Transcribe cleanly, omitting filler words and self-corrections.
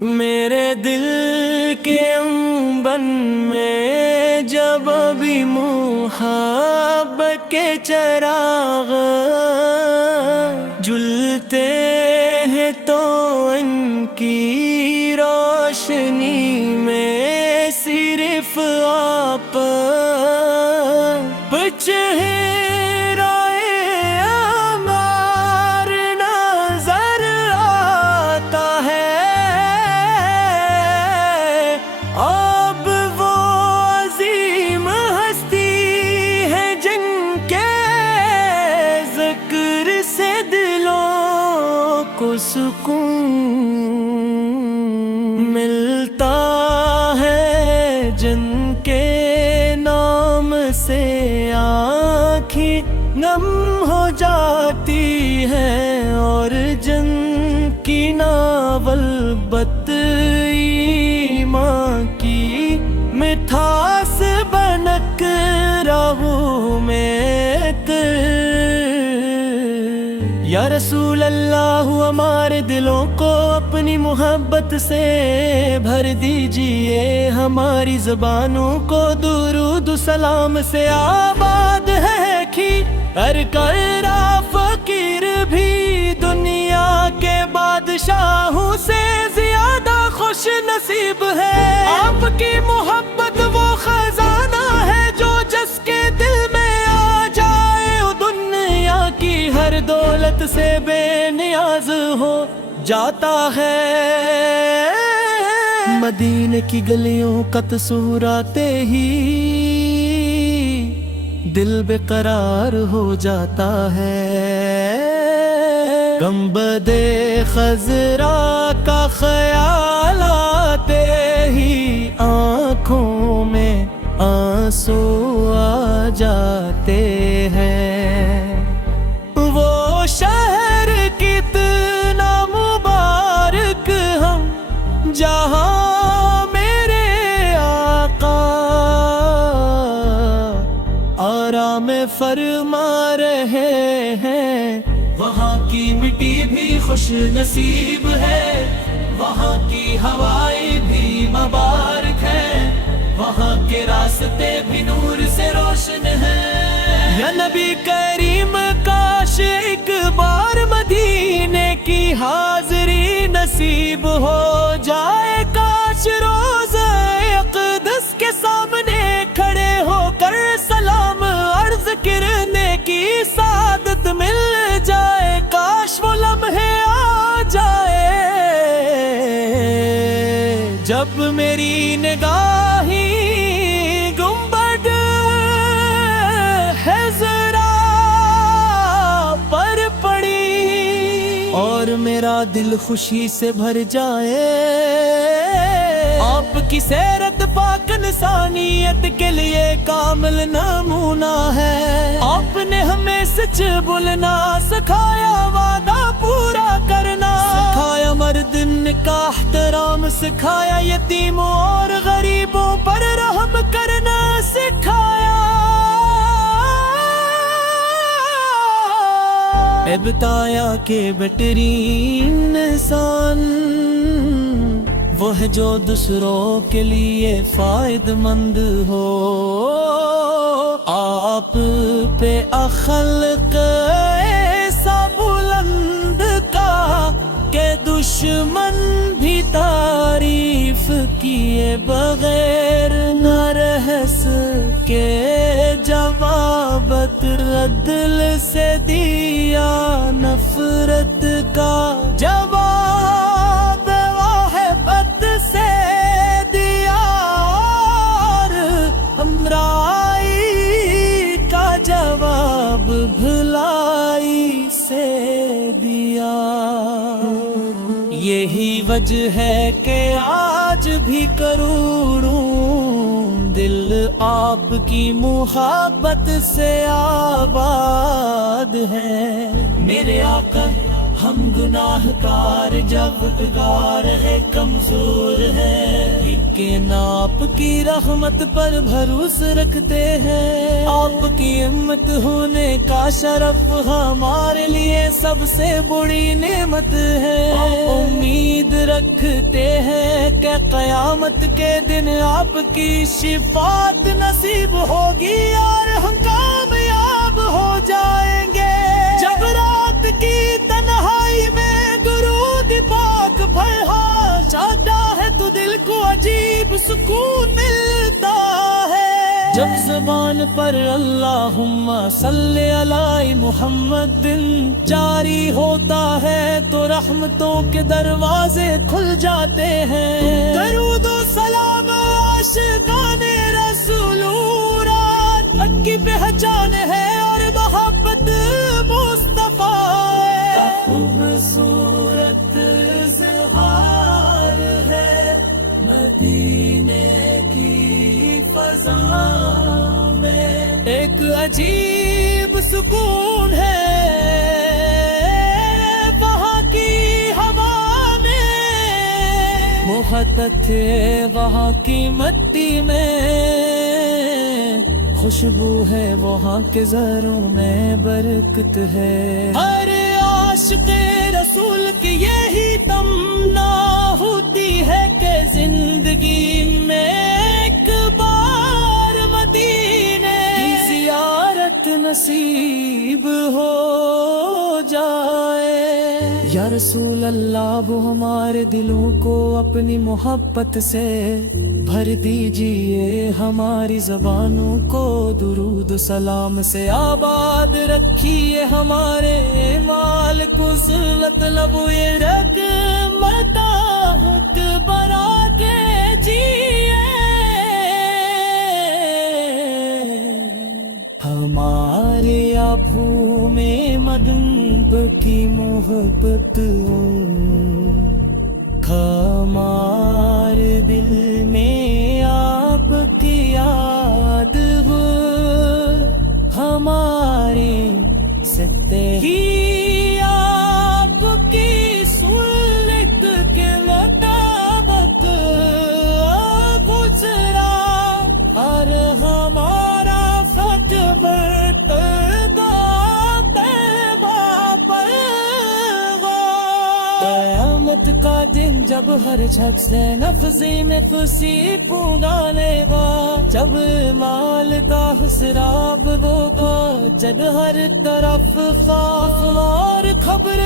میرے دل کے انبن میں جب بھی محبت کے چراغ جلتے ہیں تو ان کی روشنی میں صرف آپ چہرۂ عمار نظر آتا ہے۔ اب وہ عظیم ہستی ہے جن کے ذکر سے دلوں کو سکون ملتا ہے، جن کے نام سے آنکھیں نم ہو جاتی ہیں اور جن کی ناول بت ایمان کی مٹھاس بنک راہوں میں یا رسول اللہ ہمارے دلوں کو اپنی محبت سے بھر دیجئے، ہماری زبانوں کو درود و سلام سے آباد ہے کہ ہر کرا فقیر بھی دنیا کے بادشاہوں سے زیادہ خوش نصیب ہے۔ آپ کی محبت وہ خزانہ ہے جو جس کے دل میں آ جائے، وہ دنیا کی ہر دولت سے بے نیاز ہو جاتا ہے۔ مدینے کی گلیوں کا تصور آتے ہی دل بے قرار ہو جاتا ہے۔ گنبد خضرا کا خیال آتے ہی آنکھوں میں آنسو آ جاتے ہیں۔ وہ شہر کتنا مبارک ہم جہاں میرے آقا آرام فرما رہے ہیں، وہاں کی مٹی بھی خوش نصیب ہے، وہاں کی ہوائیں بھی مبارک ہے، وہاں کے راستے بھی نور سے روشن ہیں۔ یا نبی کریم کاش ایک بار مدینے کی حاضری نصیب ہو جائے، کاش روز اقدس کے سامنے کھڑے ہو کر سلام عرض کرنے کی سعادت مل جائے، کاش وہ لمحے آ جائے جب میری نگاہیں گنبد خضرا پر پڑی اور میرا دل خوشی سے بھر جائے۔ آپ کی سیرت پاک انسانیت کے لیے کامل نمونہ ہے، آپ نے ہمیں سچ بولنا سکھایا، وعدہ پورا کرنا سکھایا، مرد کا احترام سکھایا، یتیموں اور غریبوں پر رحم کرنا سکھایا۔ بتایا کہ بہترین انسان وہ ہے جو دوسروں کے لیے فائدہ مند ہو، آپ پہ اخلاق ایسا بلند کا کہ دشمن بھی تعریف کیے بغیر نہ رہ سکے، جوابت عدل سے دیا، نفرت کا جواب محبت سے دیا، اور ہمرائی کا جواب بھلائی سے دیا۔ یہی وجہ ہے کہ آج بھی کروڑوں دل آپ کی محبت سے آباد ہے۔ میرے آقا ہم گناہگار جب گار ہے کمزور ہے، کہ آپ کی رحمت پر بھروسہ رکھتے ہیں، آپ کی امت ہونے کا شرف ہمارے لیے سب سے بڑی نعمت ہے۔ امید رکھتے ہیں کہ قیامت کے دن آپ کی شفاعت نصیب ہوگی اور ہم کامیاب ہو جائیں گے۔ جب رات کی تنہائی میں درود پاک پڑھا جاتا ہے تو دل کو عجیب سکون ملتا ہے۔ جب زبان پر اللہم صلی علی محمد جاری ہوتا ہے تو رحمتوں کے دروازے کھل جاتے ہیں۔ درود و سلام عاشقان رسول رات کی پہچان ہے اور محبت مصطفیٰ ہے۔ خوبصورت اظہار ہے مدینے کی فضا میں، ایک عجیب سکون ہے وہاں کی ہوا میں، محبت وہاں کی مٹی میں، خوشبو ہے وہاں کے زروں میں، برکت ہے۔ ہر عاشق رسول کی یہی تمنا ہوتی ہے کہ زندگی میں ایک بار مدینے کی زیارت نصیب ہو جائے۔ یا رسول اللہ وہ ہمارے دلوں کو اپنی محبت سے بھر دیجئے، ہماری زبانوں کو درود و سلام سے آباد رکھیے، ہمارے مال کو سنت لبوئے رکھ متاحت برا کے جیے۔ ہمارے آنکھوں میں مدنب کی محبت، ہمارے دل میں آپ کی یاد ہو، ہمارے ستے ہی آپ کی سنت کے مطابق گزرا، اور ہمارا خط قیامت کا دن جب ہر شخص سے نفسی میں خوشی پھونگانے گا، جب مال کا حسراب ہوگا، جب ہر طرف خوف اور خبر